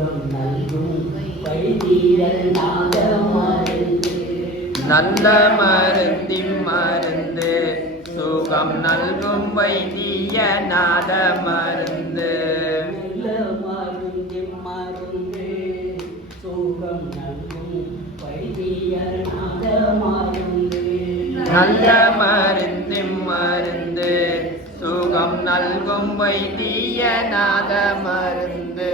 சுகம் நல்கும் வைத்தியர் நாத மருந்து நல்ல மருந்தின் மருந்து சுகம் நல்கும் வைத்திய நாத மருந்து நல்ல மருந்தின் மருந்து சுகம் நல்கும் வைத்தியர் நாத மருந்து நல்ல மருந்தின் மருந்து சுகம் நல்கும் வைத்திய நாத மருந்து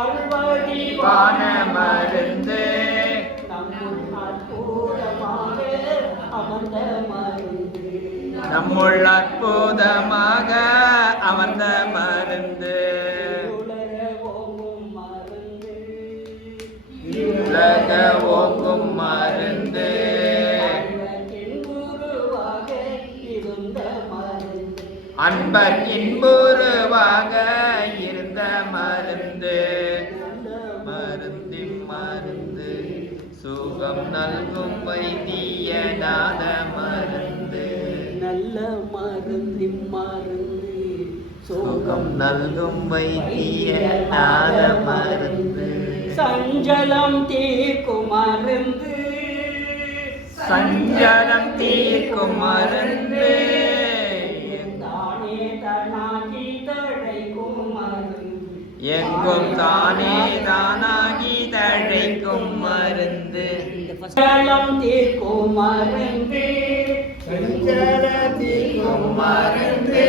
அருள்வடிவான மருந்து நம்முள் அற்புதமாக அமர்ந்த மருந்து உலக ஓங்கும் மருந்து அன்பர் இன்புருவாக இருந்த மருந்து மருந்தின் மருந்து சுகம் நல்கும் வைத்திய நாத மருந்து நல்ல மருந்தின் மருந்து சுகம் நல்கும் வைத்திய நாத மருந்து சஞ்சலம் தீர்க்கும் மருந்து சஞ்சலம் தீர்க்கும் மருந்து எங்கும் தானே தானாகி தழைக்கும் மருந்து சஞ்சலம் தீர்க்கும் மருந்து சஞ்சலம் தீர்க்கும் மருந்து